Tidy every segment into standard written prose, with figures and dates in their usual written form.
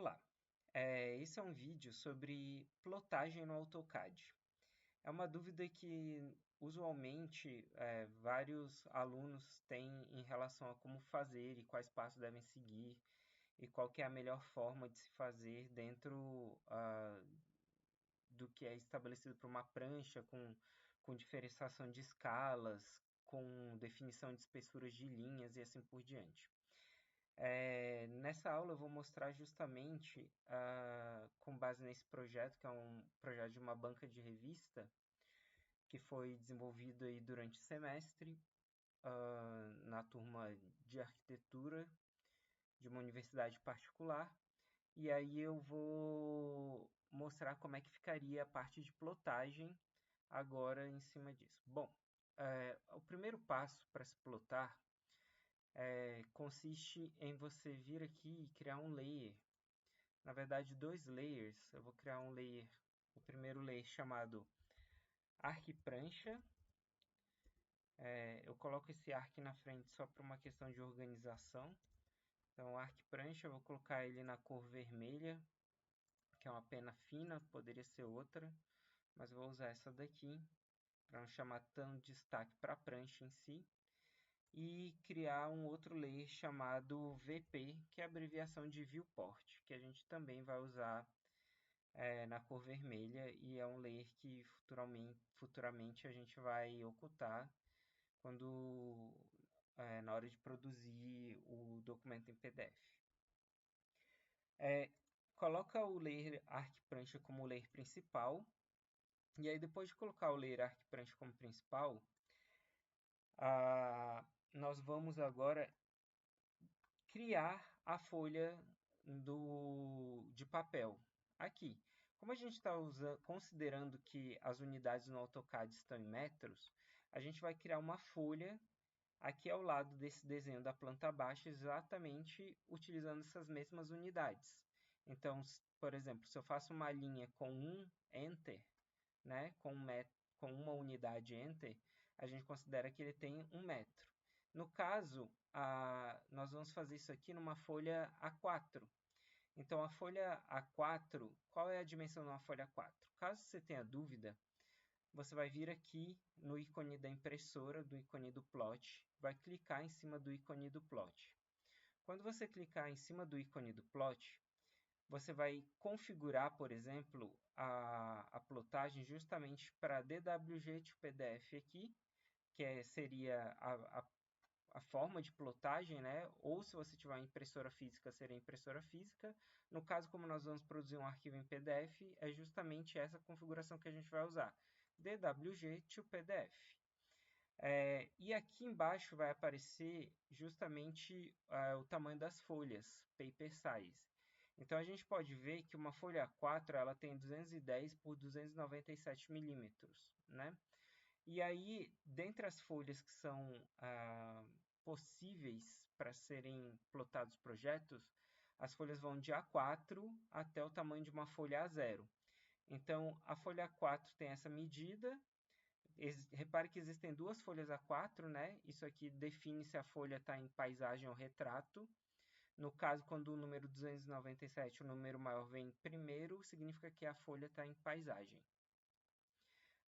Olá, esse é um vídeo sobre plotagem no AutoCAD. É uma dúvida que usualmente vários alunos têm em relação a como fazer e quais passos devem seguir e qual que é a melhor forma de se fazer dentro do que é estabelecido por uma prancha com diferenciação de escalas, com definição de espessuras de linhas e assim por diante. Nessa aula eu vou mostrar justamente, com base nesse projeto, que é um projeto de uma banca de revista, que foi desenvolvido aí durante o semestre, na turma de arquitetura de uma universidade particular. E aí eu vou mostrar como é que ficaria a parte de plotagem agora em cima disso. Bom, o primeiro passo para se plotar consiste em você vir aqui e criar um layer. Na verdade, dois layers. Eu vou criar um layer, o primeiro layer chamado ArcPrancha. Eu coloco esse arc na frente só para uma questão de organização. Então, ArcPrancha, eu vou colocar ele na cor vermelha, que é uma pena fina, poderia ser outra, mas eu vou usar essa daqui para não chamar tanto destaque para a prancha em si. E criar um outro layer chamado VP, que é a abreviação de Viewport, que a gente também vai usar na cor vermelha e é um layer que futuramente a gente vai ocultar quando na hora de produzir o documento em PDF. Coloca o layer ArcPrancha como layer principal e aí depois de colocar o layer ArcPrancha como principal, nós vamos agora criar a folha de papel. Aqui, como a gente está considerando que as unidades no AutoCAD estão em metros, a gente vai criar uma folha aqui ao lado desse desenho da planta baixa, exatamente utilizando essas mesmas unidades. Então, por exemplo, se eu faço uma linha com um Enter, né, com uma unidade Enter, a gente considera que ele tem 1 metro. No caso, nós vamos fazer isso aqui numa folha A4. Então, a folha A4, qual é a dimensão de uma folha A4? Caso você tenha dúvida, você vai vir aqui no ícone da impressora, do ícone do plot, vai clicar em cima do ícone do plot. Quando você clicar em cima do ícone do plot, você vai configurar, por exemplo, a plotagem justamente para DWG to PDF aqui, que seria a forma de plotagem, né? Ou se você tiver uma impressora física, seria impressora física. No caso, como nós vamos produzir um arquivo em PDF, é justamente essa configuração que a gente vai usar. DWG to PDF. E aqui embaixo vai aparecer justamente o tamanho das folhas, paper size. Então, a gente pode ver que uma folha A4 ela tem 210 por 297 milímetros, né? E aí, dentre as folhas que são possíveis para serem plotados projetos, as folhas vão de A4 até o tamanho de uma folha A0. Então, a folha A4 tem essa medida. Repare que existem duas folhas A4, né? Isso aqui define se a folha está em paisagem ou retrato. No caso, quando o número 297, o número maior, vem primeiro, significa que a folha está em paisagem.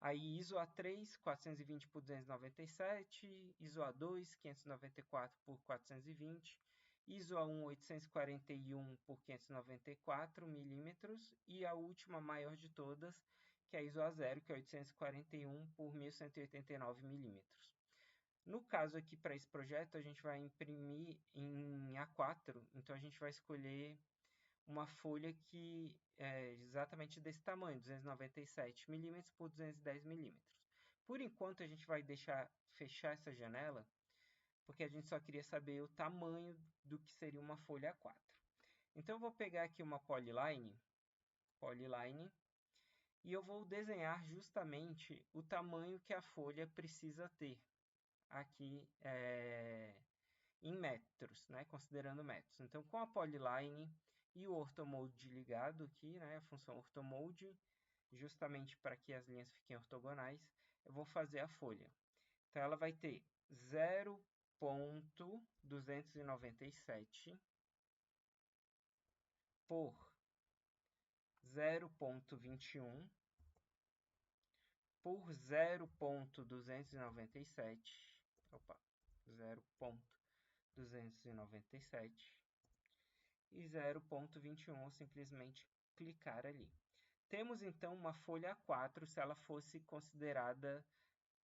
Aí ISO A3, 420 por 297, ISO A2, 594 por 420, ISO A1, 841 por 594 milímetros e a última maior de todas, que é a ISO A0, que é 841 por 1189 milímetros. No caso aqui, para esse projeto, a gente vai imprimir em A4, então a gente vai escolher uma folha que é exatamente desse tamanho, 297 milímetros por 210 milímetros. Por enquanto, a gente vai fechar essa janela, porque a gente só queria saber o tamanho do que seria uma folha A4. Então, eu vou pegar aqui uma polyline, e eu vou desenhar justamente o tamanho que a folha precisa ter aqui em metros, né, considerando metros. Então, com a polyline e o orthomode ligado aqui, né, a função orthomode, justamente para que as linhas fiquem ortogonais, eu vou fazer a folha. Então, ela vai ter 0,297 por 0,21 por 0,297. Opa, 0,297 e 0,21, simplesmente clicar ali. Temos então uma folha A4, se ela fosse considerada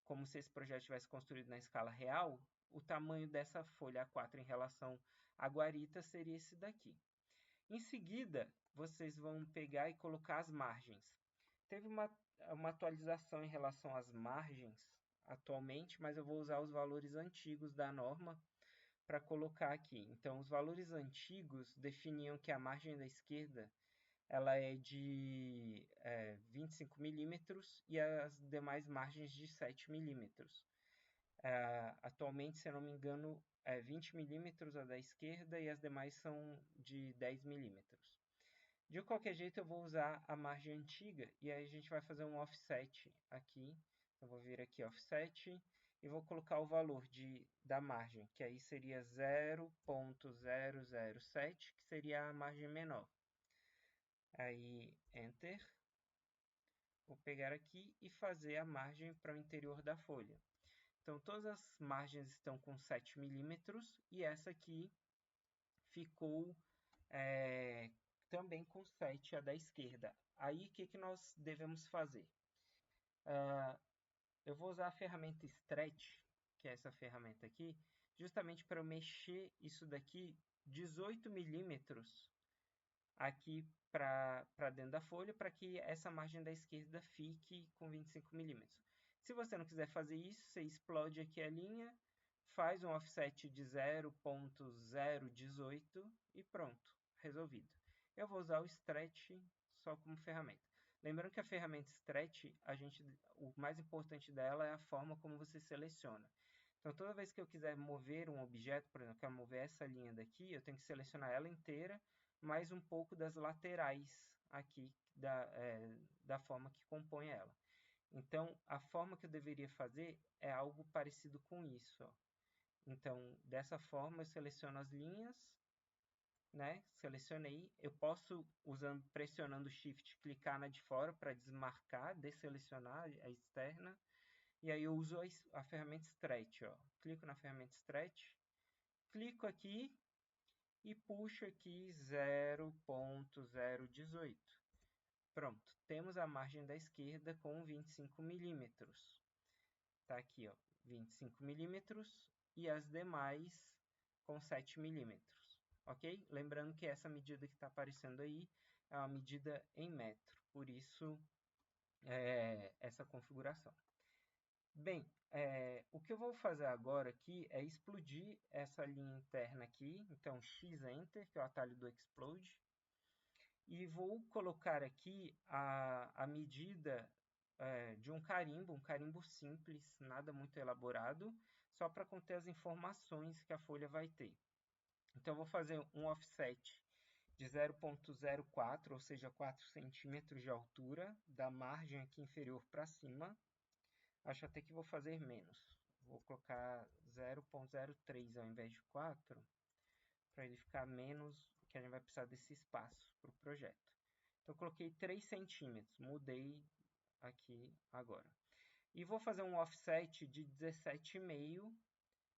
como se esse projeto tivesse construído na escala real, o tamanho dessa folha A4 em relação à guarita seria esse daqui. Em seguida, vocês vão pegar e colocar as margens. Teve uma atualização em relação às margens atualmente, mas eu vou usar os valores antigos da norma para colocar aqui. Então, os valores antigos definiam que a margem da esquerda ela é de 25 milímetros e as demais margens de 7 milímetros. Atualmente, se eu não me engano, é 20 milímetros a da esquerda e as demais são de 10 milímetros. De qualquer jeito, eu vou usar a margem antiga e aí a gente vai fazer um offset aqui. Eu vou vir aqui offset e vou colocar o valor da margem, que aí seria 0,007, que seria a margem menor. Aí, Enter. Vou pegar aqui e fazer a margem para o interior da folha. Então, todas as margens estão com 7 milímetros e essa aqui ficou também com 7, a da esquerda. Aí, o que nós devemos fazer? Eu vou usar a ferramenta Stretch, que é essa ferramenta aqui, justamente para eu mexer isso daqui 18 milímetros aqui para dentro da folha, para que essa margem da esquerda fique com 25 milímetros. Se você não quiser fazer isso, você explode aqui a linha, faz um offset de 0,018 e pronto, resolvido. Eu vou usar o Stretch só como ferramenta. Lembrando que a ferramenta Stretch, o mais importante dela é a forma como você seleciona. Então, toda vez que eu quiser mover um objeto, por exemplo, eu quero mover essa linha daqui, eu tenho que selecionar ela inteira, mais um pouco das laterais aqui da forma que compõe ela. Então, a forma que eu deveria fazer é algo parecido com isso. Ó. Então, dessa forma, eu seleciono as linhas, né? Selecionei. Eu posso, pressionando o Shift, clicar na de fora para desmarcar, desselecionar a externa. E aí eu uso a ferramenta Stretch. Ó. Clico na ferramenta Stretch, clico aqui e puxo aqui 0,018. Pronto, temos a margem da esquerda com 25 milímetros. Está aqui, ó, 25 milímetros e as demais com 7 milímetros. Ok? Lembrando que essa medida que está aparecendo aí é uma medida em metro, por isso essa configuração. Bem, o que eu vou fazer agora aqui é explodir essa linha interna aqui. Então, X-Enter, que é o atalho do Explode. E vou colocar aqui a medida de um carimbo simples, nada muito elaborado, só para conter as informações que a folha vai ter. Então, eu vou fazer um offset de 0,04, ou seja, 4 centímetros de altura, da margem aqui inferior para cima. Acho até que vou fazer menos. Vou colocar 0,03 ao invés de 4, para ele ficar menos, que a gente vai precisar desse espaço para o projeto. Então, eu coloquei 3 centímetros, mudei aqui agora. E vou fazer um offset de 17,5,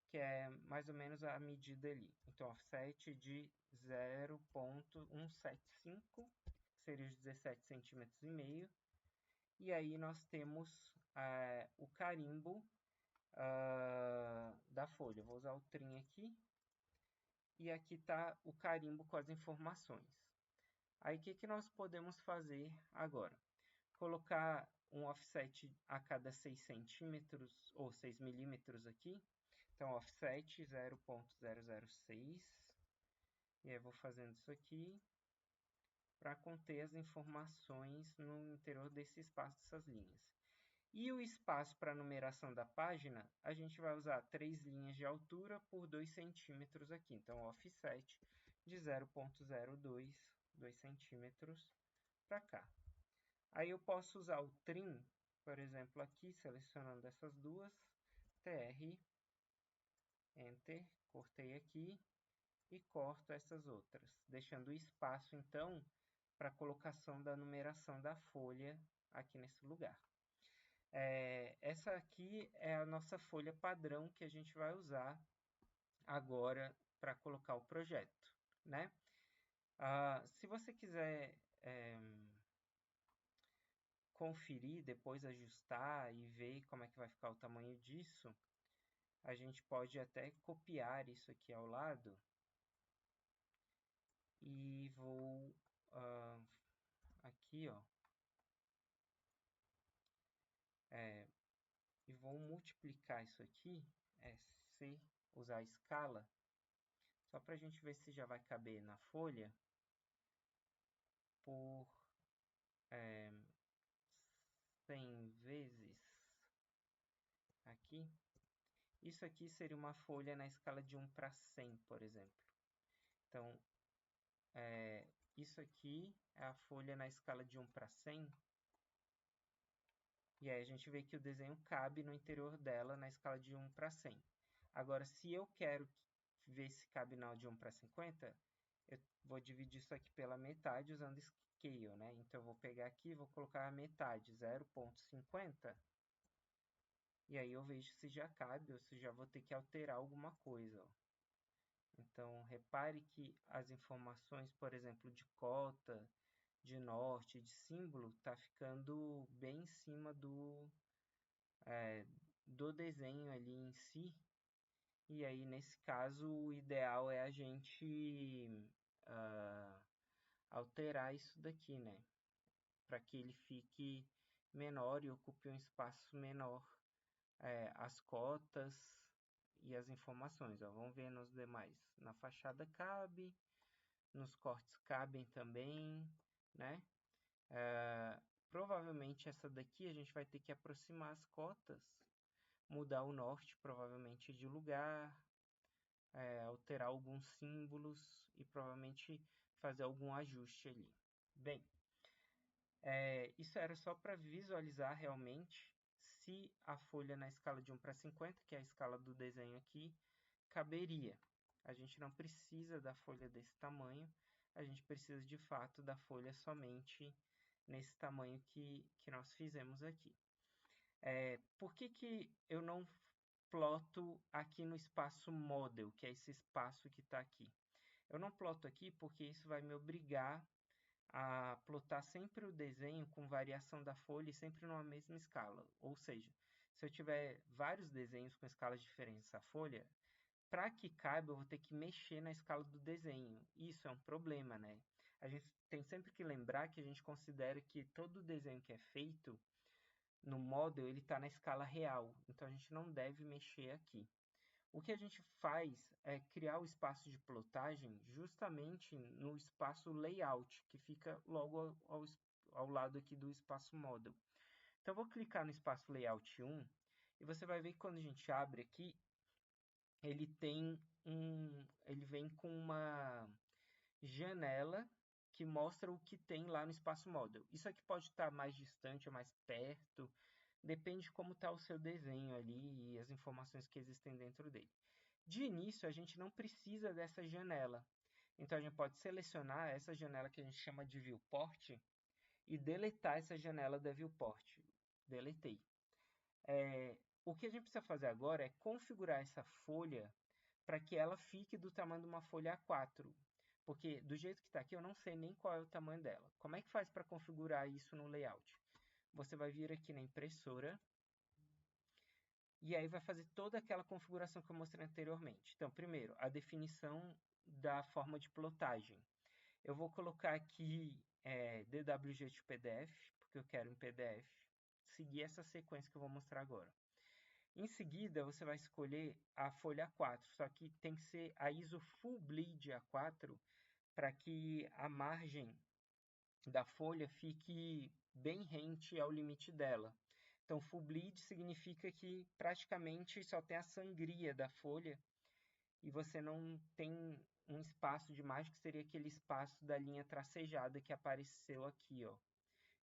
que é mais ou menos a medida ali. Então, offset de 0,175, que seria os 17 centímetros e meio. E aí nós temos o carimbo da folha. Vou usar o trim aqui. E aqui está o carimbo com as informações. Aí o que nós podemos fazer agora? Colocar um offset a cada 6 centímetros ou 6 milímetros aqui. Então, offset 0,006. E aí eu vou fazendo isso aqui para conter as informações no interior desse espaço dessas linhas. E o espaço para numeração da página, a gente vai usar 3 linhas de altura por 2 centímetros aqui. Então, offset de 0,02, 2 centímetros para cá. Aí eu posso usar o trim, por exemplo, aqui, selecionando essas duas, TR, Enter, cortei aqui, e corto essas outras, deixando espaço, então, para a colocação da numeração da folha aqui nesse lugar. Essa aqui é a nossa folha padrão que a gente vai usar agora para colocar o projeto, né? Se você quiser conferir, depois ajustar e ver como é que vai ficar o tamanho disso, a gente pode até copiar isso aqui ao lado e vou aqui, ó, e vou multiplicar isso aqui, C, usar a escala, só para a gente ver se já vai caber na folha, por 100 vezes aqui. Isso aqui seria uma folha na escala de 1 para 100, por exemplo. Então, isso aqui é a folha na escala de 1 para 100. E aí a gente vê que o desenho cabe no interior dela na escala de 1 para 100. Agora, se eu quero ver se cabe na de 1 para 50, eu vou dividir isso aqui pela metade usando Scale, né? Então, eu vou pegar aqui e vou colocar a metade, 0,50. E aí eu vejo se já cabe ou se já vou ter que alterar alguma coisa, ó. Então, repare que as informações, por exemplo, de cota, de norte, de símbolo, está ficando bem em cima do desenho ali em si. E aí, nesse caso, o ideal é a gente alterar isso daqui, né? Para que ele fique menor e ocupe um espaço menor. As cotas e as informações. Ó, vamos ver nos demais. Na fachada cabe, nos cortes cabem também, né? Provavelmente essa daqui a gente vai ter que aproximar as cotas, mudar o norte provavelmente de lugar, alterar alguns símbolos e provavelmente fazer algum ajuste ali. Bem, isso era só para visualizar realmente se a folha na escala de 1 para 50, que é a escala do desenho aqui, caberia. A gente não precisa da folha desse tamanho, a gente precisa de fato da folha somente nesse tamanho que nós fizemos aqui. Por que eu não ploto aqui no espaço Model, que é esse espaço que está aqui? Eu não ploto aqui porque isso vai me obrigar a plotar sempre o desenho com variação da folha e sempre numa mesma escala. Ou seja, se eu tiver vários desenhos com escalas diferentes da folha, para que caiba eu vou ter que mexer na escala do desenho. Isso é um problema, né? A gente tem sempre que lembrar que a gente considera que todo desenho que é feito no Model, ele está na escala real. Então, a gente não deve mexer aqui. O que a gente faz é criar o espaço de plotagem justamente no espaço Layout, que fica logo ao lado aqui do espaço Model. Então, eu vou clicar no espaço Layout 1 e você vai ver que quando a gente abre aqui, ele vem com uma janela que mostra o que tem lá no espaço Model. Isso aqui pode estar mais distante ou mais perto, depende de como está o seu desenho ali e as informações que existem dentro dele. De início, a gente não precisa dessa janela. Então, a gente pode selecionar essa janela que a gente chama de Viewport e deletar essa janela da Viewport. Deletei. O que a gente precisa fazer agora é configurar essa folha para que ela fique do tamanho de uma folha A4. Porque do jeito que está aqui, eu não sei nem qual é o tamanho dela. Como é que faz para configurar isso no layout? Você vai vir aqui na impressora e aí vai fazer toda aquela configuração que eu mostrei anteriormente. Então, primeiro, a definição da forma de plotagem. Eu vou colocar aqui DWG to PDF, porque eu quero em PDF. Seguir essa sequência que eu vou mostrar agora. Em seguida, você vai escolher a folha A4, só que tem que ser a ISO Full Bleed A4 para que a margem da folha fique bem rente ao limite dela. Então, Full Bleed significa que praticamente só tem a sangria da folha e você não tem um espaço de margem, que seria aquele espaço da linha tracejada que apareceu aqui, ó.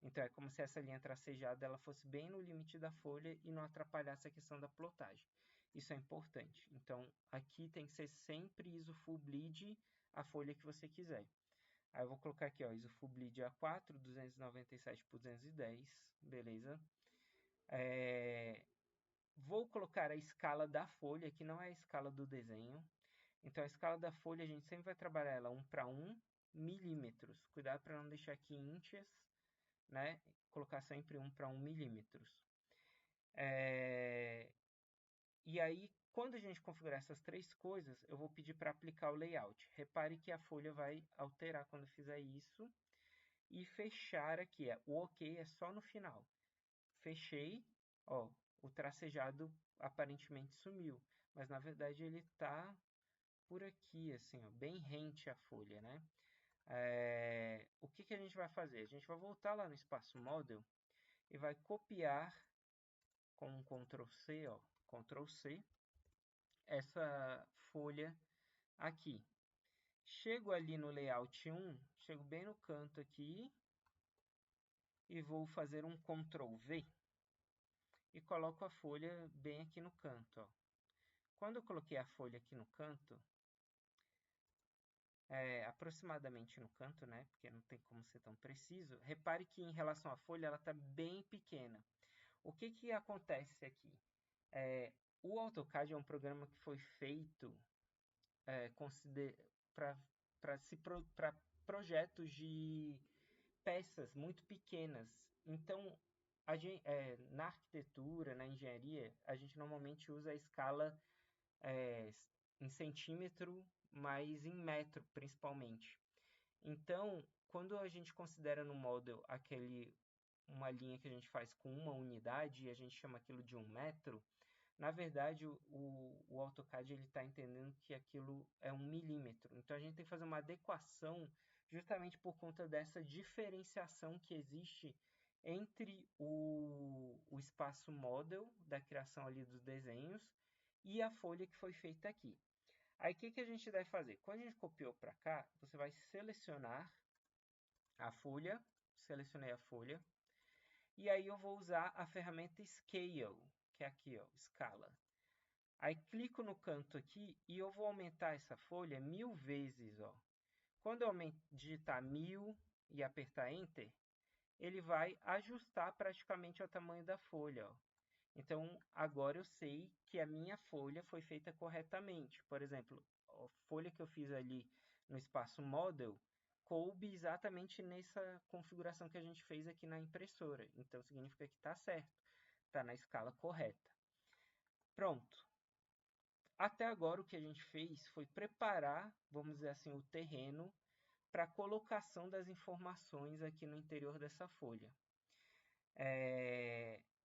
Então, é como se essa linha tracejada ela fosse bem no limite da folha e não atrapalhasse a questão da plotagem. Isso é importante. Então, aqui tem que ser sempre ISO Full Bleed a folha que você quiser. Aí eu vou colocar aqui, ó, ISO Full Bleed A4, 297 por 210, beleza? Vou colocar a escala da folha, que não é a escala do desenho. Então, a escala da folha, a gente sempre vai trabalhar ela 1 para 1 milímetros. Cuidado para não deixar aqui inches, né? Colocar sempre 1 para 1 milímetros. E aí, quando a gente configurar essas três coisas, eu vou pedir para aplicar o layout. Repare que a folha vai alterar quando fizer isso. E fechar aqui, o OK é só no final. Fechei, ó, o tracejado aparentemente sumiu. Mas, na verdade, ele está por aqui, assim, ó, bem rente à folha, né? O que a gente vai fazer? A gente vai voltar lá no espaço Model e vai copiar com um Ctrl C, ó, Ctrl C, essa folha aqui. Chego ali no Layout 1, chego bem no canto aqui e vou fazer um Ctrl V e coloco a folha bem aqui no canto, ó. Quando eu coloquei a folha aqui no canto, aproximadamente no canto, né? Porque não tem como ser tão preciso. Repare que em relação à folha, ela está bem pequena. O que acontece aqui? O AutoCAD é um programa que foi feito para projetos de peças muito pequenas. Então, na arquitetura, na engenharia, a gente normalmente usa a escala em centímetro, mas em metro, principalmente. Então, quando a gente considera no model uma linha que a gente faz com uma unidade e a gente chama aquilo de 1 metro, na verdade, o AutoCAD está entendendo que aquilo é 1 milímetro. Então, a gente tem que fazer uma adequação justamente por conta dessa diferenciação que existe entre o espaço model da criação ali dos desenhos e a folha que foi feita aqui. Aí, o que a gente deve fazer? Quando a gente copiou para cá, você vai selecionar a folha, selecionei a folha, e aí eu vou usar a ferramenta Scale, que é aqui, ó, escala. Aí clico no canto aqui e eu vou aumentar essa folha 1000 vezes, ó. Quando eu digitar 1000 e apertar Enter, ele vai ajustar praticamente ao tamanho da folha, ó. Então, agora eu sei que a minha folha foi feita corretamente. Por exemplo, a folha que eu fiz ali no espaço Model coube exatamente nessa configuração que a gente fez aqui na impressora. Então, significa que está certo, está na escala correta. Pronto. Até agora, o que a gente fez foi preparar, vamos dizer assim, o terreno para a colocação das informações aqui no interior dessa folha.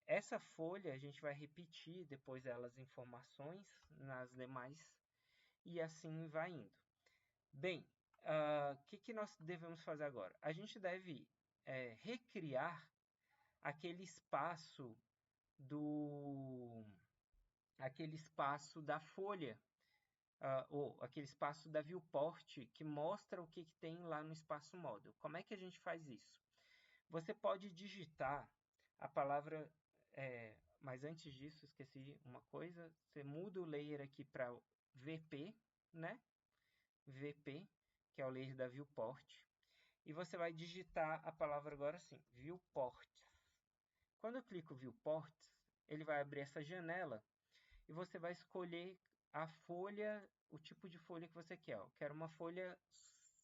Essa folha a gente vai repetir depois elas informações nas demais e assim vai indo. Bem, o que nós devemos fazer agora? A gente deve recriar aquele espaço da folha, ou aquele espaço da viewport que mostra o que tem lá no espaço model. Como é que a gente faz isso? Você pode digitar a palavra, mas antes disso, esqueci uma coisa, você muda o layer aqui para VP, né? VP, que é o layer da viewport, e você vai digitar a palavra agora sim, viewports. Quando eu clico viewports, ele vai abrir essa janela e você vai escolher a folha, o tipo de folha que você quer. Eu quero uma folha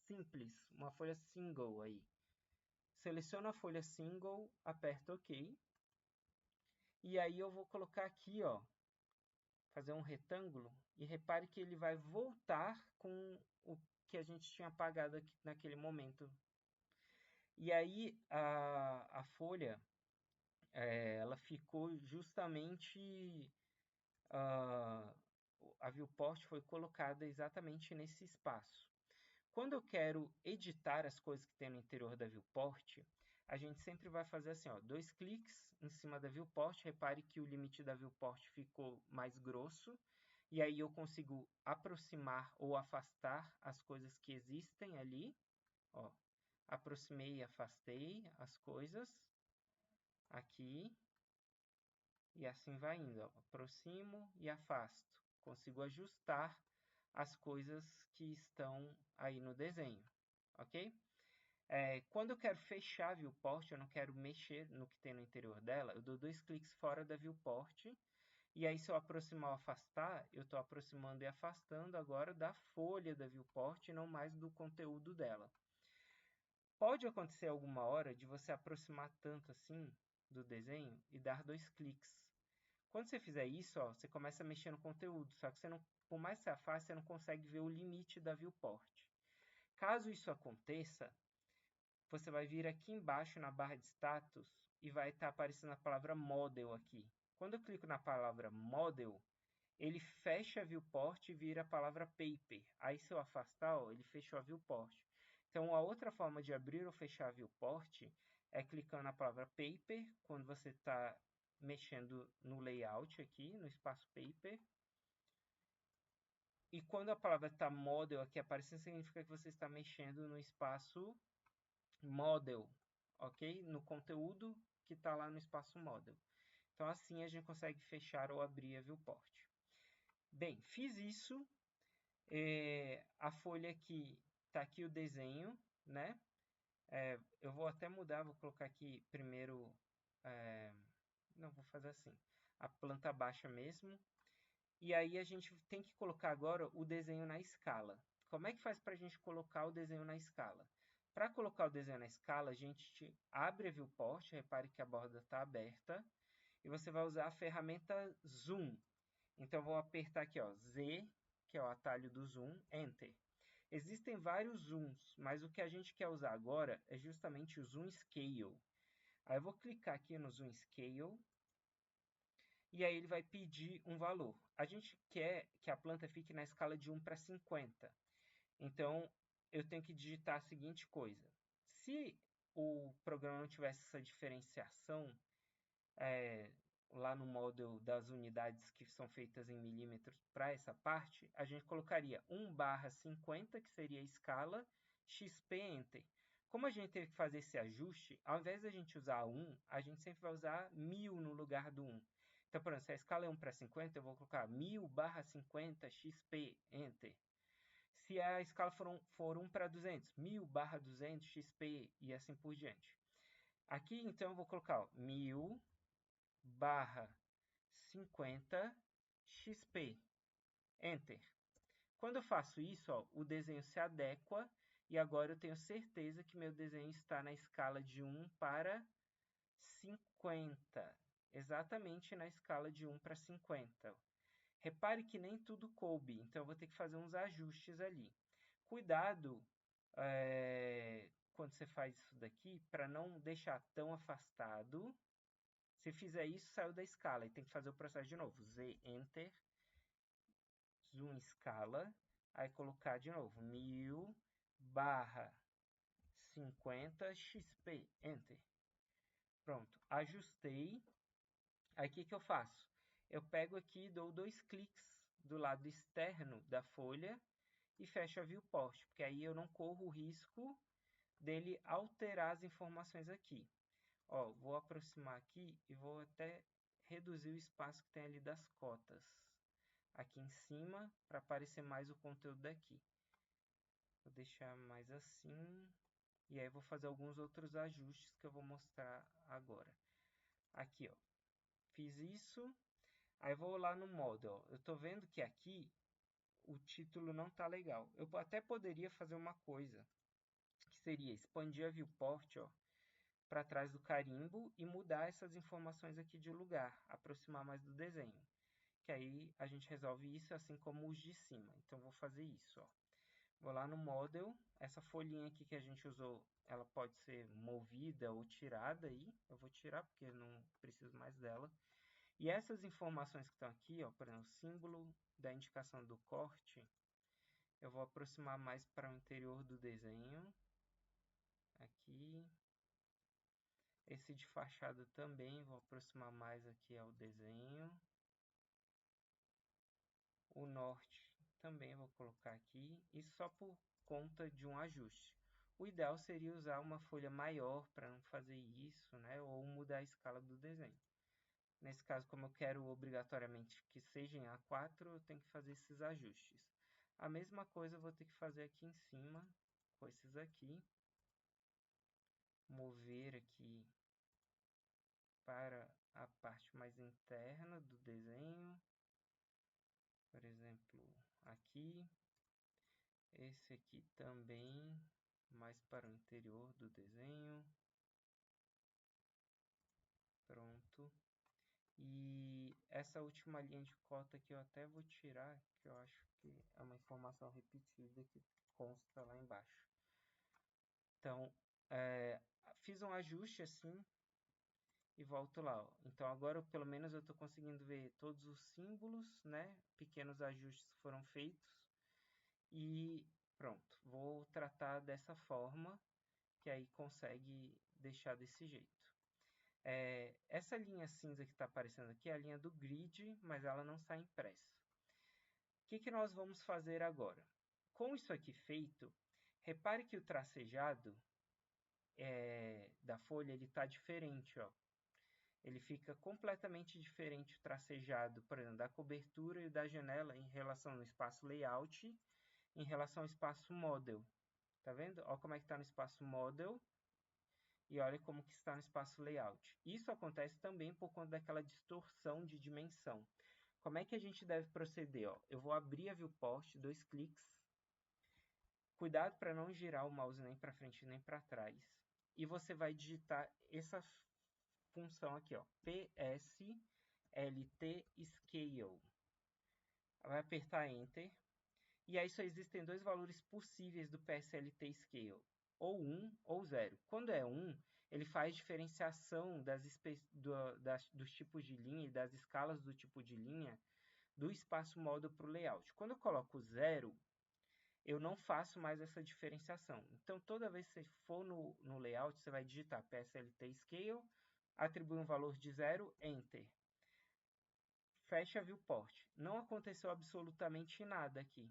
simples, uma folha single aí. Seleciono a folha single, aperto OK. E aí eu vou colocar aqui, ó, fazer um retângulo. E repare que ele vai voltar com o que a gente tinha apagado aqui naquele momento. E aí a folha, ela ficou justamente... a viewport foi colocada exatamente nesse espaço. Quando eu quero editar as coisas que tem no interior da viewport, a gente sempre vai fazer assim, ó, 2 cliques em cima da viewport. Repare que o limite da viewport ficou mais grosso. E aí eu consigo aproximar ou afastar as coisas que existem ali. Ó, aproximei e afastei as coisas aqui. e assim vai indo. Ó. Aproximo e afasto. Consigo ajustar as coisas que estão aí no desenho, ok? Quando eu quero fechar a viewport, eu não quero mexer no que tem no interior dela, eu dou 2 cliques fora da viewport, e aí se eu aproximar ou afastar, eu estou aproximando e afastando agora da folha da viewport e não mais do conteúdo dela. Pode acontecer alguma hora de você aproximar tanto assim do desenho e dar 2 cliques. Quando você fizer isso, ó, você começa a mexer no conteúdo, só que você não, por mais que você afaste, você não consegue ver o limite da viewport. Caso isso aconteça, você vai vir aqui embaixo na barra de status e vai estar aparecendo a palavra Model aqui. Quando eu clico na palavra Model, ele fecha a viewport e vira a palavra Paper. Aí se eu afastar, ó, ele fechou a viewport. Então, a outra forma de abrir ou fechar a viewport é clicando na palavra Paper, quando você está mexendo no layout aqui, no espaço Paper. E quando a palavra está Model aqui aparecendo, significa que você está mexendo no espaço Model, ok? No conteúdo que está lá no espaço Model. Então, assim a gente consegue fechar ou abrir a viewport. Bem, fiz isso. A folha aqui, está aqui o desenho, né? Eu vou até mudar, vou colocar aqui primeiro... não, vou fazer assim. A planta baixa mesmo. E aí a gente tem que colocar agora o desenho na escala. Como é que faz para a gente colocar o desenho na escala? Para colocar o desenho na escala, a gente abre a viewport, repare que a borda está aberta, e você vai usar a ferramenta Zoom. Então, eu vou apertar aqui, ó, Z, que é o atalho do Zoom, Enter. Existem vários Zooms, mas o que a gente quer usar agora é justamente o Zoom Scale. Aí eu vou clicar aqui no Zoom Scale, e aí ele vai pedir um valor. A gente quer que a planta fique na escala de 1 para 50. Então, eu tenho que digitar a seguinte coisa. Se o programa não tivesse essa diferenciação, lá no módulo das unidades que são feitas em milímetros para essa parte, a gente colocaria 1/50, que seria a escala, XP Enter. Como a gente teve que fazer esse ajuste, ao invés de a gente usar 1, a gente sempre vai usar 1000 no lugar do 1. Então, por exemplo, se a escala é 1 para 50, eu vou colocar 1000/50 XP Enter. Se a escala for 1 para 200, 1000/200 XP e assim por diante. Aqui, então, eu vou colocar ó, 1000/50 XP. Enter. Quando eu faço isso, ó, o desenho se adequa e agora eu tenho certeza que meu desenho está na escala de 1 para 50. Exatamente na escala de 1 para 50. Repare que nem tudo coube, então eu vou ter que fazer uns ajustes ali. Cuidado quando você faz isso daqui para não deixar tão afastado. Se fizer isso, saiu da escala e tem que fazer o processo de novo. Z, Enter, Zoom escala, aí colocar de novo 1000/50 XP, Enter. Pronto, ajustei. Aí o que eu faço? Eu pego aqui e dou 2 cliques do lado externo da folha e fecho a viewport, porque aí eu não corro o risco dele alterar as informações aqui. Ó, vou aproximar aqui e vou até reduzir o espaço que tem ali das cotas. Aqui em cima, para aparecer mais o conteúdo daqui. Vou deixar mais assim. E aí vou fazer alguns outros ajustes que eu vou mostrar agora. Aqui, ó. Fiz isso. Aí vou lá no modo, ó. Eu estou vendo que aqui o título não está legal. Eu até poderia fazer uma coisa, que seria expandir a viewport, ó, para trás do carimbo e mudar essas informações aqui de lugar, aproximar mais do desenho. Que aí a gente resolve isso assim como os de cima. Então, vou fazer isso, ó. Vou lá no Model, essa folhinha aqui que a gente usou, ela pode ser movida ou tirada aí. Eu vou tirar porque eu não preciso mais dela. E essas informações que estão aqui, ó, por exemplo, o símbolo da indicação do corte, eu vou aproximar mais para o interior do desenho. Aqui. Esse de fachada também, vou aproximar mais aqui ao desenho. O norte também vou colocar aqui, e só por conta de um ajuste. O ideal seria usar uma folha maior para não fazer isso, né? Ou mudar a escala do desenho. Nesse caso, como eu quero obrigatoriamente que seja em A4, eu tenho que fazer esses ajustes. A mesma coisa eu vou ter que fazer aqui em cima, com esses aqui. Mover aqui para a parte mais interna do desenho. Por exemplo, aqui. Esse aqui também, mais para o interior do desenho. Pronto. E essa última linha de cota aqui eu até vou tirar, que eu acho que é uma informação repetida que consta lá embaixo. Então, fiz um ajuste assim e volto lá. Ó. Então, agora pelo menos eu estou conseguindo ver todos os símbolos, né? Pequenos ajustes foram feitos. E pronto, vou tratar dessa forma, que aí consegue deixar desse jeito. Essa linha cinza que está aparecendo aqui é a linha do grid, mas ela não está impressa. O que nós vamos fazer agora? Com isso aqui feito, repare que o tracejado da folha está diferente. Ó. Ele fica completamente diferente o tracejado, por exemplo, da cobertura e da janela em relação ao espaço layout, em relação ao espaço model. Tá vendo? Olha como é que está no espaço model. E olha como que está no espaço layout. Isso acontece também por conta daquela distorção de dimensão. Como é que a gente deve proceder? Ó? Eu vou abrir a viewport, 2 cliques. Cuidado para não girar o mouse nem para frente nem para trás. E você vai digitar essa função aqui, ó, PSLT Scale. Vai apertar Enter. E aí só existem dois valores possíveis do PSLT Scale, ou 1 ou 0. Quando é 1, ele faz diferenciação dos tipos de linha e das escalas do tipo de linha do espaço model para o layout. Quando eu coloco 0, eu não faço mais essa diferenciação. Então, toda vez que você for no layout, você vai digitar PSLT Scale, atribui um valor de 0, Enter. Fecha a viewport. Não aconteceu absolutamente nada aqui.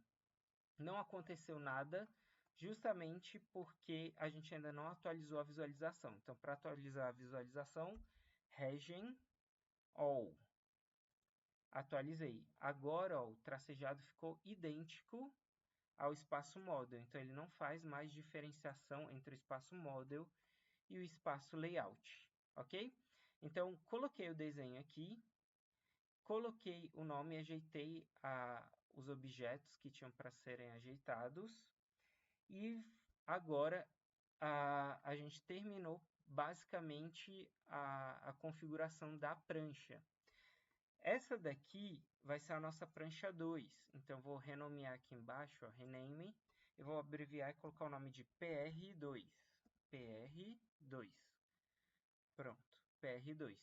Não aconteceu nada justamente porque a gente ainda não atualizou a visualização. Então, para atualizar a visualização, Regen All. Atualizei. Agora, ó, o tracejado ficou idêntico ao espaço model. Então, ele não faz mais diferenciação entre o espaço model e o espaço layout. Ok? Então, coloquei o desenho aqui. Coloquei o nome e ajeitei os objetos que tinham para serem ajeitados. E agora a gente terminou basicamente a configuração da prancha. Essa daqui vai ser a nossa prancha 2. Então, vou renomear aqui embaixo, ó, rename. Eu vou abreviar e colocar o nome de PR2. PR2. Pronto, PR2.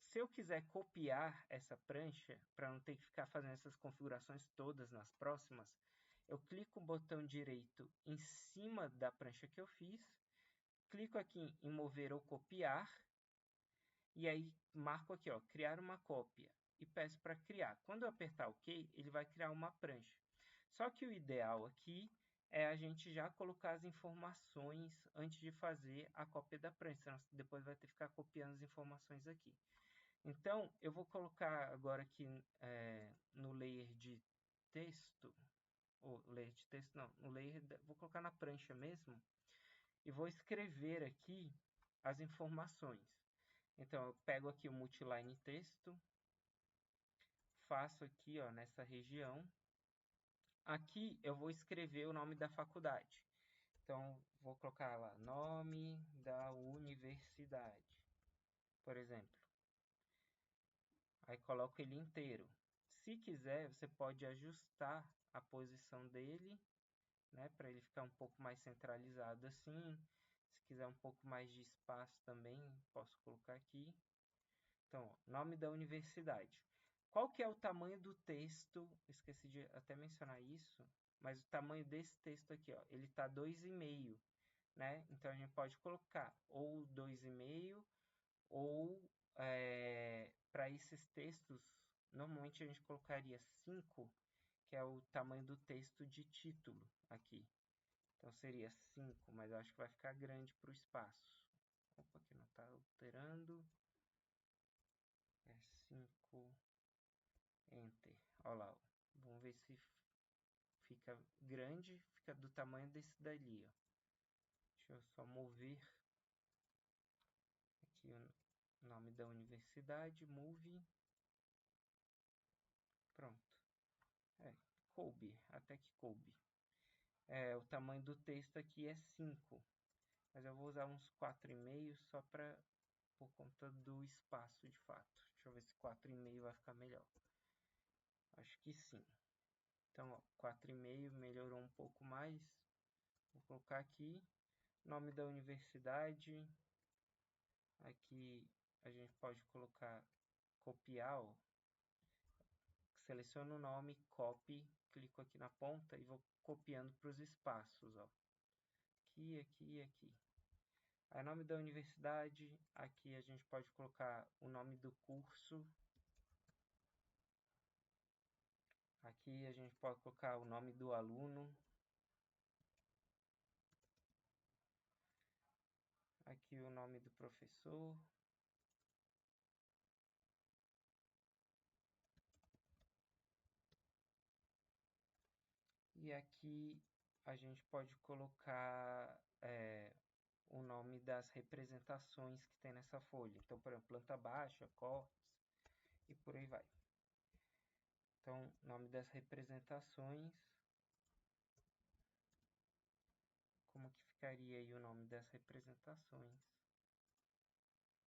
Se eu quiser copiar essa prancha, para não ter que ficar fazendo essas configurações todas nas próximas, eu clico o botão direito em cima da prancha que eu fiz, clico aqui em mover ou copiar, e aí marco aqui, ó, criar uma cópia, e peço para criar. Quando eu apertar OK, ele vai criar uma prancha. Só que o ideal aqui é a gente já colocar as informações antes de fazer a cópia da prancha, senão depois vai ter que ficar copiando as informações aqui. Então, eu vou colocar agora aqui no layer de texto, ou layer de texto não, no layer, vou colocar na prancha mesmo, e vou escrever aqui as informações. Então, eu pego aqui o multiline texto, faço aqui ó, nessa região. Aqui eu vou escrever o nome da faculdade. Então, vou colocar lá, nome da universidade, por exemplo. Aí coloco ele inteiro. Se quiser, você pode ajustar a posição dele, né, para ele ficar um pouco mais centralizado assim. Se quiser um pouco mais de espaço também, posso colocar aqui. Então, ó, nome da universidade. Qual que é o tamanho do texto? Esqueci de até mencionar isso, mas o tamanho desse texto aqui, ó, ele está 2,5, né? Então, a gente pode colocar ou 2,5 ou para esses textos, normalmente a gente colocaria 5, que é o tamanho do texto de título aqui. Então seria 5, mas eu acho que vai ficar grande para o espaço. Opa, aqui não está alterando. É 5, Enter. Olha lá, ó. Vamos ver se fica grande, fica do tamanho desse dali, ó. Deixa eu só mover aqui o nome da universidade, move. Pronto. Coube, até que coube. O tamanho do texto aqui é 5, mas eu vou usar uns 4,5 só por conta do espaço de fato. Deixa eu ver se 4,5 vai ficar melhor. Acho que sim. Então, ó, 4,5 melhorou um pouco mais. Vou colocar aqui nome da universidade. Aqui a gente pode colocar copiar, ó. Seleciono o nome, copy, clico aqui na ponta e vou copiando para os espaços, ó. Aqui, aqui, aqui. Aí, nome da universidade, aqui a gente pode colocar o nome do curso. Aqui a gente pode colocar o nome do aluno. Aqui o nome do professor. E aqui a gente pode colocar o nome das representações que tem nessa folha. Então, por exemplo, planta baixa, cortes e por aí vai. Então, nome das representações. Como que ficaria aí o nome das representações?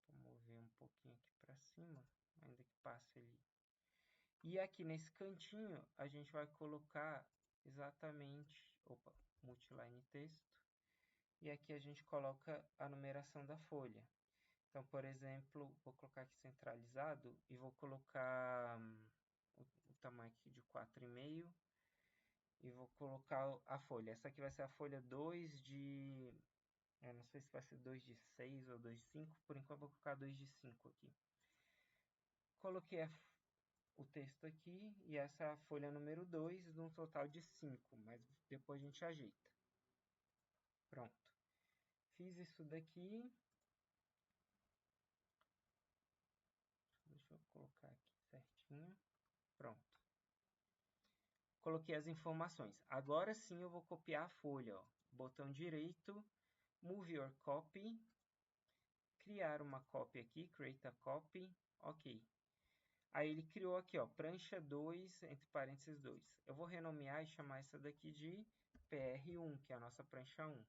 Vou mover um pouquinho aqui para cima, ainda que passe ali. E aqui nesse cantinho, a gente vai colocar exatamente, multiline texto. E aqui a gente coloca a numeração da folha. Então, por exemplo, vou colocar aqui centralizado e vou colocar o tamanho aqui de 4,5 e vou colocar a folha. Essa aqui vai ser a folha 2 de... não sei se vai ser 2 de 6 ou 2 de 5, por enquanto vou colocar 2 de 5 aqui. Coloquei o texto aqui e essa é a folha número 2, num total de 5, mas depois a gente ajeita. Pronto. Fiz isso daqui. Deixa eu colocar aqui certinho. Pronto. Coloquei as informações. Agora sim eu vou copiar a folha. Ó. Botão direito, Move Your Copy. Criar uma cópia aqui, Create a Copy. Ok. Aí ele criou aqui, ó, prancha 2, entre parênteses 2. Eu vou renomear e chamar essa daqui de PR1, que é a nossa prancha 1.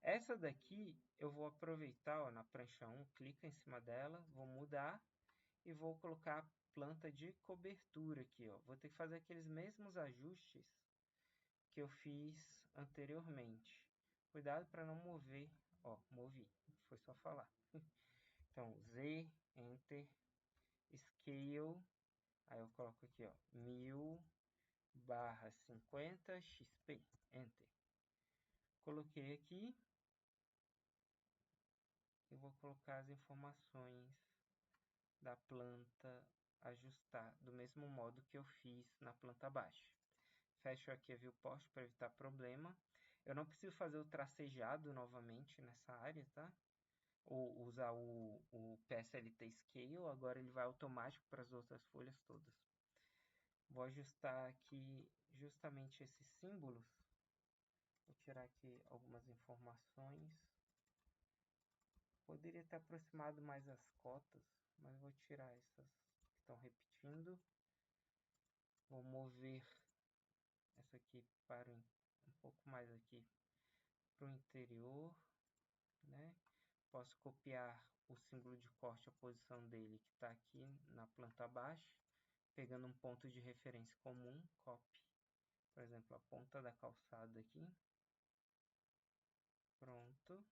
Essa daqui eu vou aproveitar, ó, na prancha 1, clica em cima dela, vou mudar e vou colocar a planta de cobertura aqui, ó. Vou ter que fazer aqueles mesmos ajustes que eu fiz anteriormente. Cuidado para não mover, ó, movi, foi só falar. Então, Z, Enter, Scale, aí eu coloco aqui, ó, 1000/50 XP, Enter. Coloquei aqui, eu vou colocar as informações da planta, ajustar do mesmo modo que eu fiz na planta baixa. Fecho aqui a viewport para evitar problema. Eu não preciso fazer o tracejado novamente nessa área, tá? Ou usar o PSLT Scale, agora ele vai automático para as outras folhas todas. Vou ajustar aqui justamente esses símbolos. Vou tirar aqui algumas informações. Poderia ter aproximado mais as cotas, mas vou tirar essas que estão repetindo. Vou mover essa aqui para um pouco mais aqui para o interior, né? Posso copiar o símbolo de corte, a posição dele que está aqui na planta abaixo, pegando um ponto de referência comum, copy, por exemplo, a ponta da calçada aqui. Pronto.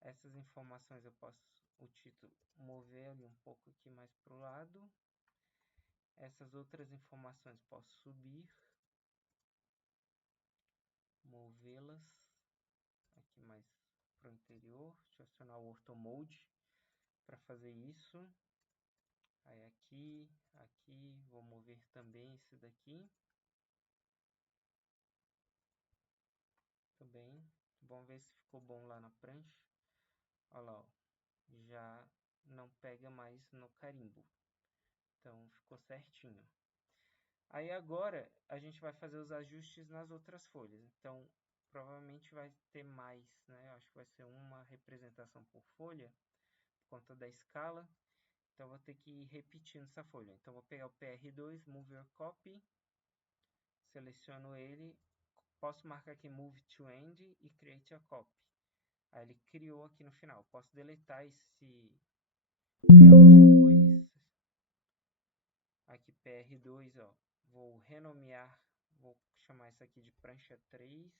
Essas informações eu posso, o título, mover ali um pouco aqui mais para o lado. Essas outras informações posso subir, movê-las aqui mais para o interior. Deixa eu acionar o Ortho Mode para fazer isso. Aí aqui, aqui, vou mover também esse daqui. Muito bem. Vamos ver se ficou bom lá na prancha. Olha lá, ó, já não pega mais no carimbo. Então ficou certinho. Aí agora a gente vai fazer os ajustes nas outras folhas. Então provavelmente vai ter mais, né? Acho que vai ser uma representação por folha, por conta da escala. Então vou ter que ir repetindo essa folha. Então vou pegar o PR2, Mover Copy, seleciono ele, posso marcar aqui Move to End e Create a Copy. Aí ele criou aqui no final. Posso deletar esse layout 2. Aqui PR2, ó. Vou renomear, vou chamar isso aqui de prancha 3.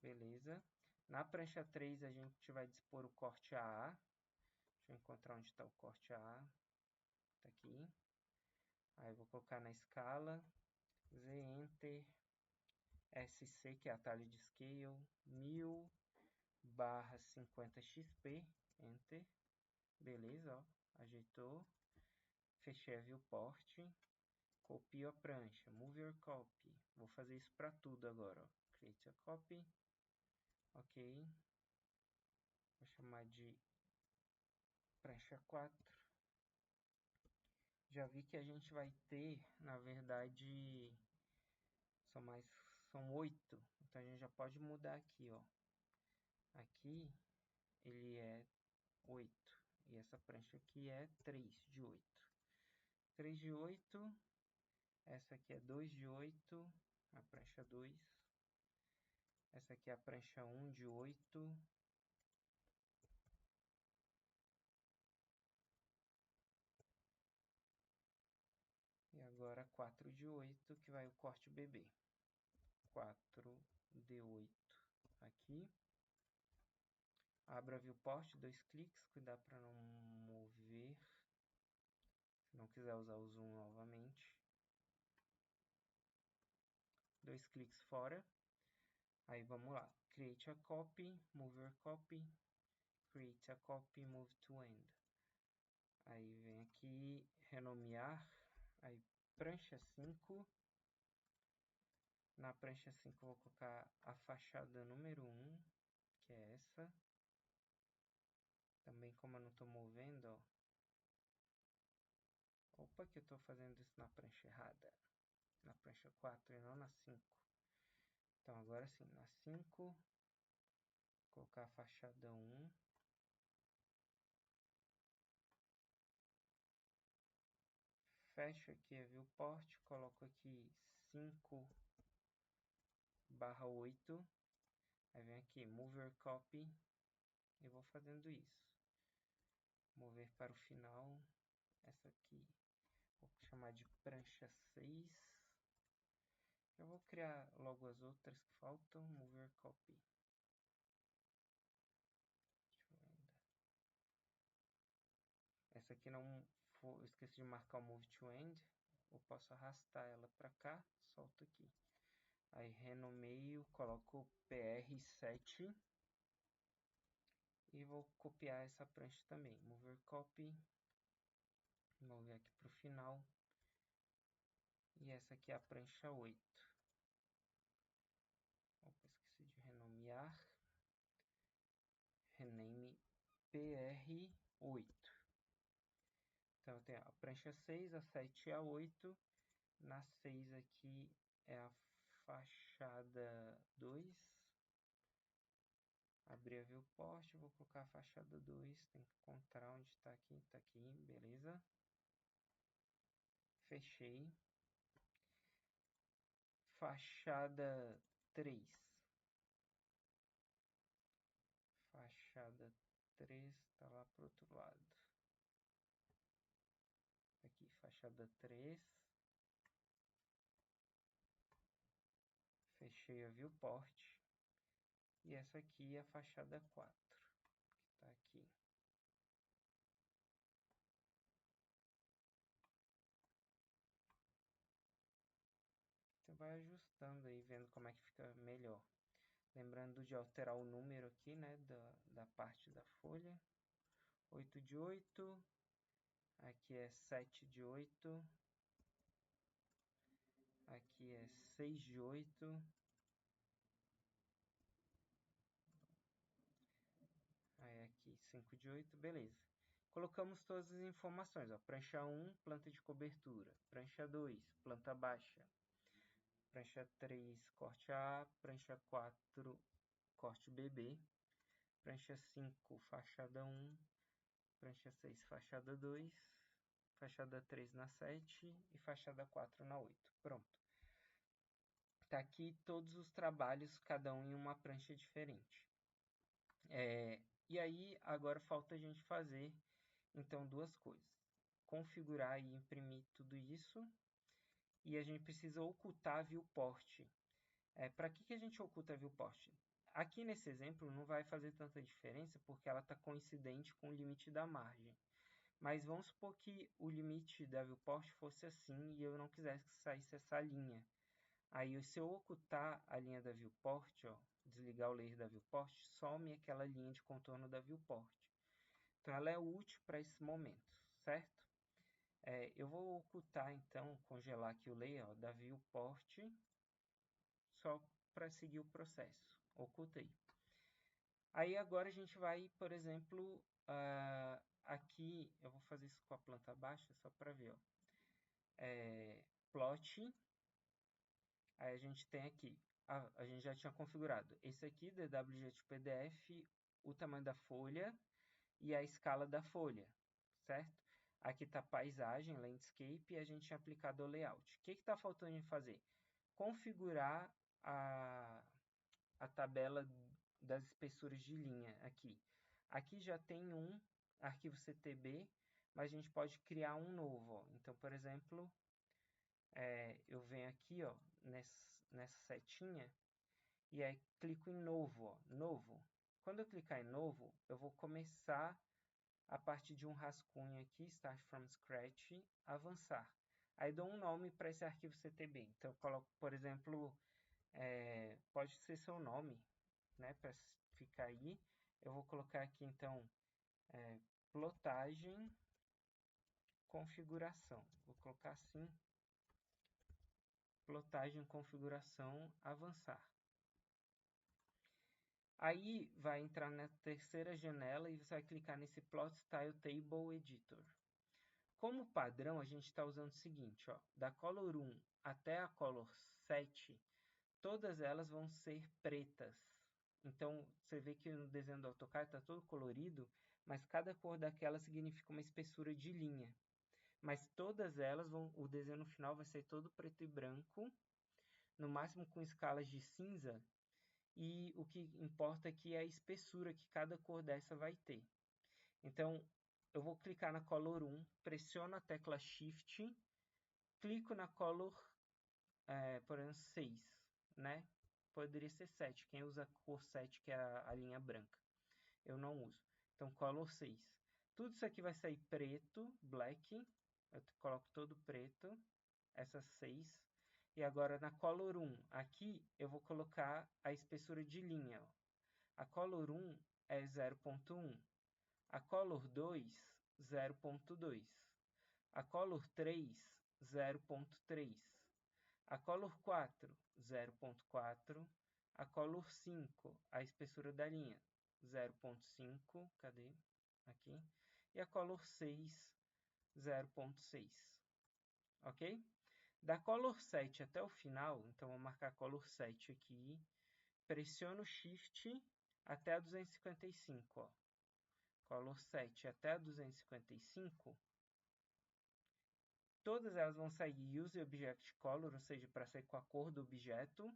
Beleza. Na prancha 3 a gente vai dispor o corte AA. Deixa eu encontrar onde está o corte AA. Está aqui. Aí vou colocar na escala. Z, Enter. SC, que é atalho de Scale. 1000/50xp. Enter. Beleza, ó. Ajeitou. Fechei a viewport. Copio a prancha. Mover Copy. Vou fazer isso para tudo agora, ó. Create a Copy. Ok. Vou chamar de prancha 4. Já vi que a gente vai ter, na verdade, são 8. Então a gente já pode mudar aqui, ó. Aqui ele é 8. E essa prancha aqui é 3 de 8. 3 de 8. Essa aqui é 2 de 8. A prancha 2. Essa aqui é a prancha 1 de 8. E agora 4 de 8, que vai o corte BB. 4 de 8 aqui. Abra a viewport, 2 cliques, cuidado para não mover. Se não quiser usar o zoom novamente. 2 cliques fora. Aí vamos lá. Create a copy, mover copy, create a copy, move to end. Aí vem aqui, renomear. Aí prancha 5. Na prancha 5 eu vou colocar a fachada número 1, que é essa. Também como eu não estou movendo, ó. Opa, que eu estou fazendo isso na prancha errada. Na prancha 4 e não na 5. Então agora sim, na 5, colocar a fachada 1. Fecho aqui a viewport, coloco aqui 5/8. Aí vem aqui, mover copy, e vou fazendo isso. Mover para o final, essa aqui, vou chamar de prancha 6. Eu vou criar logo as outras que faltam, mover copy. Essa aqui não, eu esqueci de marcar o move to end, eu posso arrastar ela para cá, solto aqui. Aí renomeio, coloco PR7 e vou copiar essa prancha também. Mover copy, mover aqui para o final. E essa aqui é a prancha 8. Opa, esqueci de renomear. Rename PR8. Então eu tenho a prancha 6, a 7 e a 8. Na 6 aqui é a fachada 2. Abrir a viewport, vou colocar a fachada 2. Tem que encontrar onde está aqui. Está aqui, beleza. Fechei. Fachada 3. Fachada 3 está lá para o outro lado. Aqui, fachada 3. Fechei a viewport. E essa aqui é a fachada 4, que está aqui. Você vai ajustando aí, vendo como é que fica melhor. Lembrando de alterar o número aqui, né, da parte da folha. 8 de 8. Aqui é 7 de 8. Aqui é 6 de 8. 5 de 8, beleza. Colocamos todas as informações, ó, prancha 1, planta de cobertura, prancha 2, planta baixa, prancha 3, corte A, prancha 4, corte BB, prancha 5, fachada 1, prancha 6, fachada 2, fachada 3 na 7 e fachada 4 na 8. Pronto. Tá aqui todos os trabalhos, cada um em uma prancha diferente. E aí, agora falta a gente fazer, então, duas coisas. Configurar e imprimir tudo isso. E a gente precisa ocultar a viewport. Para que a gente oculta a viewport? Aqui nesse exemplo não vai fazer tanta diferença, porque ela está coincidente com o limite da margem. Mas vamos supor que o limite da viewport fosse assim e eu não quisesse que saísse essa linha. Aí, se eu ocultar a linha da viewport, ó, desligar o layer da viewport, some aquela linha de contorno da viewport. Então, ela é útil para esse momento, certo? Eu vou ocultar, então, congelar aqui o layer ó, da viewport, só para seguir o processo. Ocultei. Aí, agora a gente vai, por exemplo, aqui, eu vou fazer isso com a planta baixa, só para ver, ó. Plot. Aí a gente tem aqui, a gente já tinha configurado esse aqui, DWGet PDF, o tamanho da folha e a escala da folha, certo? Aqui está paisagem, landscape, e a gente tinha aplicado o layout. O que está faltando em fazer? Configurar a tabela das espessuras de linha aqui. Aqui já tem um arquivo CTB, mas a gente pode criar um novo. Ó. Então, por exemplo, eu venho aqui ó, nessa setinha e aí clico em novo, ó, novo. Quando eu clicar em novo, eu vou começar a partir de um rascunho aqui, Start from Scratch, avançar. Aí dou um nome para esse arquivo CTB. Então eu coloco, por exemplo, pode ser seu nome, né, para ficar aí. Eu vou colocar aqui então plotagem configuração. Vou colocar assim. Plotagem, configuração, avançar. Aí vai entrar na terceira janela e você vai clicar nesse Plot Style Table Editor. Como padrão, a gente está usando o seguinte, ó, da Color 1 até a Color 7, todas elas vão ser pretas. Então, você vê que no desenho do AutoCAD está todo colorido, mas cada cor daquela significa uma espessura de linha. Mas todas elas, o desenho no final vai ser todo preto e branco, no máximo com escalas de cinza, e o que importa aqui é a espessura que cada cor dessa vai ter. Então, eu vou clicar na Color 1, pressiono a tecla Shift, clico na Color, por exemplo, 6, né? Poderia ser 7, quem usa a cor 7, que é a linha branca. Eu não uso. Então, Color 6. Tudo isso aqui vai sair preto, black, eu coloco todo preto, essas 6. E agora na Color 1, aqui eu vou colocar a espessura de linha. Ó. A Color 1 é 0.1. A Color 2, 0.2. A Color 3, 0.3. A Color 4, 0.4. A Color 5, a espessura da linha, 0.5. Cadê? Aqui. E a Color 6, 0.6. Ok? Da Color 7 até o final, então vou marcar Color 7 aqui, pressiono o Shift até a 255, ó. Color 7 até a 255, todas elas vão sair Use Object Color, ou seja, para sair com a cor do objeto,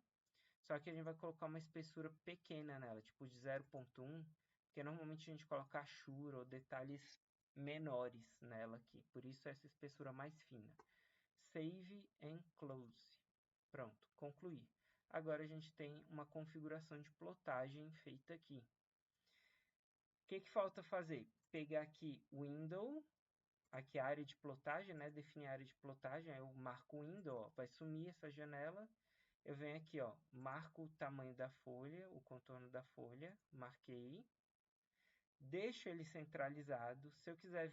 só que a gente vai colocar uma espessura pequena nela, tipo de 0.1, porque normalmente a gente coloca achura ou detalhes menores nela aqui, por isso essa espessura mais fina. Save and Close. Pronto, concluir. Agora a gente tem uma configuração de plotagem feita aqui. O que falta fazer? Pegar aqui Window, aqui a área de plotagem, né? Definir a área de plotagem, aí eu marco Window, ó, vai sumir essa janela. Eu venho aqui, ó, marco o tamanho da folha, o contorno da folha, marquei. Deixo ele centralizado. Se eu quiser,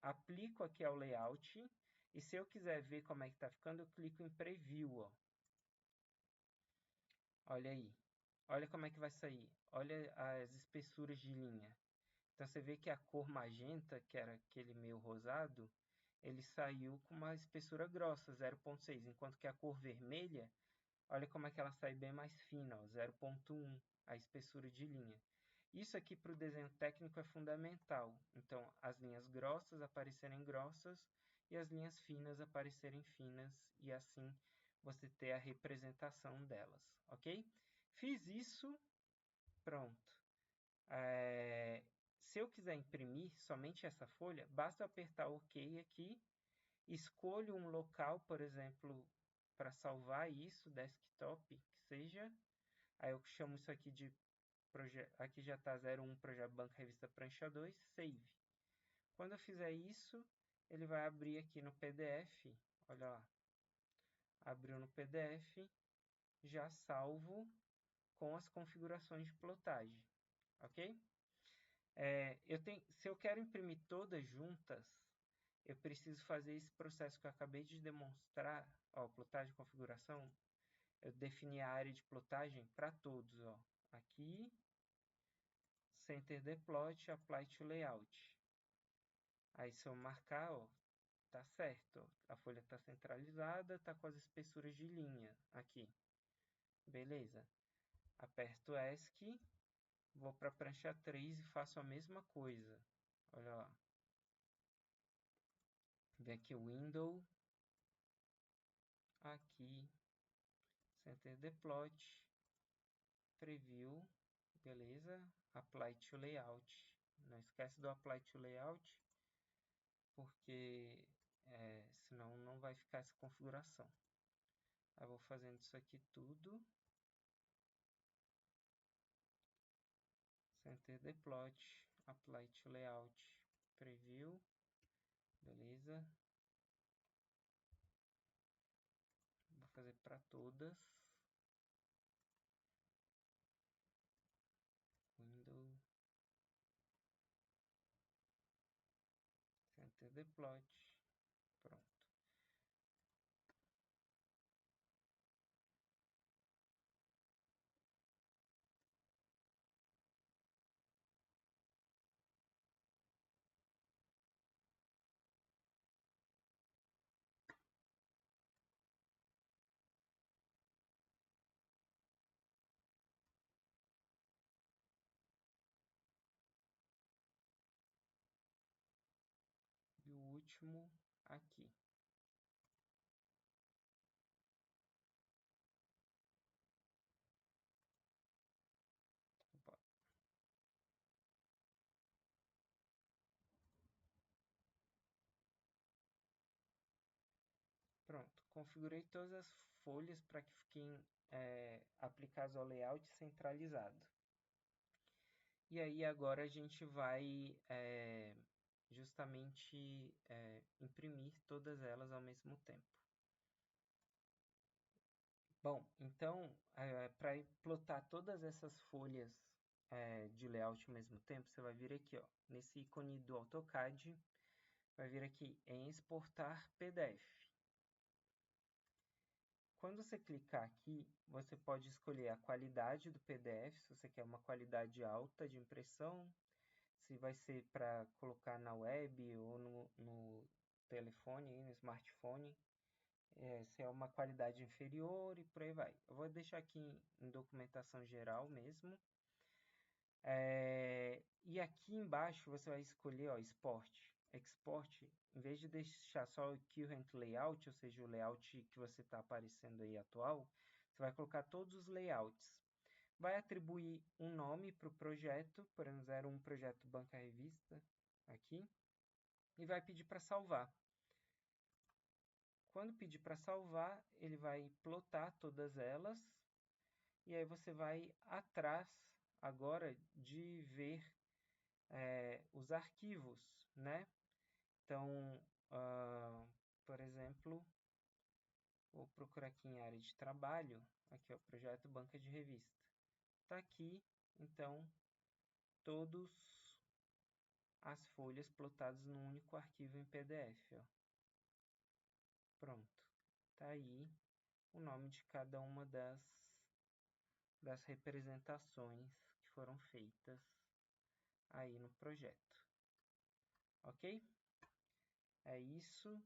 aplico aqui ao layout. E se eu quiser ver como é que está ficando, eu clico em Preview, ó. Olha aí. Olha como é que vai sair. Olha as espessuras de linha. Então você vê que a cor magenta, que era aquele meio rosado, ele saiu com uma espessura grossa, 0,6, enquanto que a cor vermelha, olha como é que ela sai bem mais fina, 0,1, a espessura de linha. Isso aqui para o desenho técnico é fundamental. Então, as linhas grossas aparecerem grossas e as linhas finas aparecerem finas, e assim você ter a representação delas, ok? Fiz isso, pronto. Se eu quiser imprimir somente essa folha, basta eu apertar OK aqui, escolho um local, por exemplo, para salvar isso, desktop, que seja. Aí eu chamo isso aqui de aqui já está 01 Projeto Banca Revista Prancha 2, Save. Quando eu fizer isso, ele vai abrir aqui no PDF, olha lá, abriu no PDF, já salvo com as configurações de plotagem, ok? Se eu quero imprimir todas juntas, eu preciso fazer esse processo que eu acabei de demonstrar, ó, plotagem e configuração. Eu defini a área de plotagem para todos, ó. Aqui, Center the Plot, Apply to Layout. Aí se eu marcar, ó, tá certo, ó. A folha está centralizada, tá com as espessuras de linha aqui. Beleza. Aperto ESC, vou para a prancha 3 e faço a mesma coisa. Olha lá. Vem aqui o Window, aqui, Center the Plot, Preview, beleza? Apply to Layout. Não esquece do Apply to Layout, porque senão não vai ficar essa configuração. Eu vou fazendo isso aqui tudo. Center the Plot, Apply to Layout, Preview, beleza? Vou fazer para todas. Window, Center the Plot, pronto. E o último aqui. Opa. Pronto, configurei todas as folhas para que fiquem aplicadas ao layout centralizado. E aí agora a gente vai justamente imprimir todas elas ao mesmo tempo. Bom, então, para plotar todas essas folhas de layout ao mesmo tempo, você vai vir aqui, ó, nesse ícone do AutoCAD, vai vir aqui em exportar PDF. Quando você clicar aqui, você pode escolher a qualidade do PDF, se você quer uma qualidade alta de impressão, se vai ser para colocar na web ou no telefone, no smartphone, se é uma qualidade inferior e por aí vai. Eu vou deixar aqui em documentação geral mesmo. E aqui embaixo você vai escolher, ó, Export, em vez de deixar só o Current Layout, ou seja, o layout que você está aparecendo aí atual, você vai colocar todos os layouts. Vai atribuir um nome para o projeto, por exemplo, 01 Projeto Banca Revista, aqui, e vai pedir para salvar. Quando pedir para salvar, ele vai plotar todas elas, e aí você vai atrás agora de ver os arquivos, né? Então, por exemplo, vou procurar aqui em área de trabalho, aqui ó, projeto banca de revista. Está aqui, então, todas as folhas plotadas num único arquivo em PDF, ó. Pronto, está aí o nome de cada uma das representações que foram feitas aí no projeto. Ok? É isso.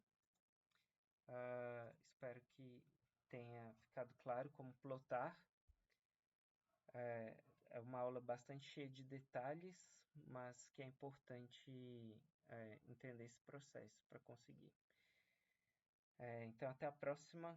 Espero que tenha ficado claro como plotar. É uma aula bastante cheia de detalhes, mas que é importante entender esse processo para conseguir. Então, até a próxima.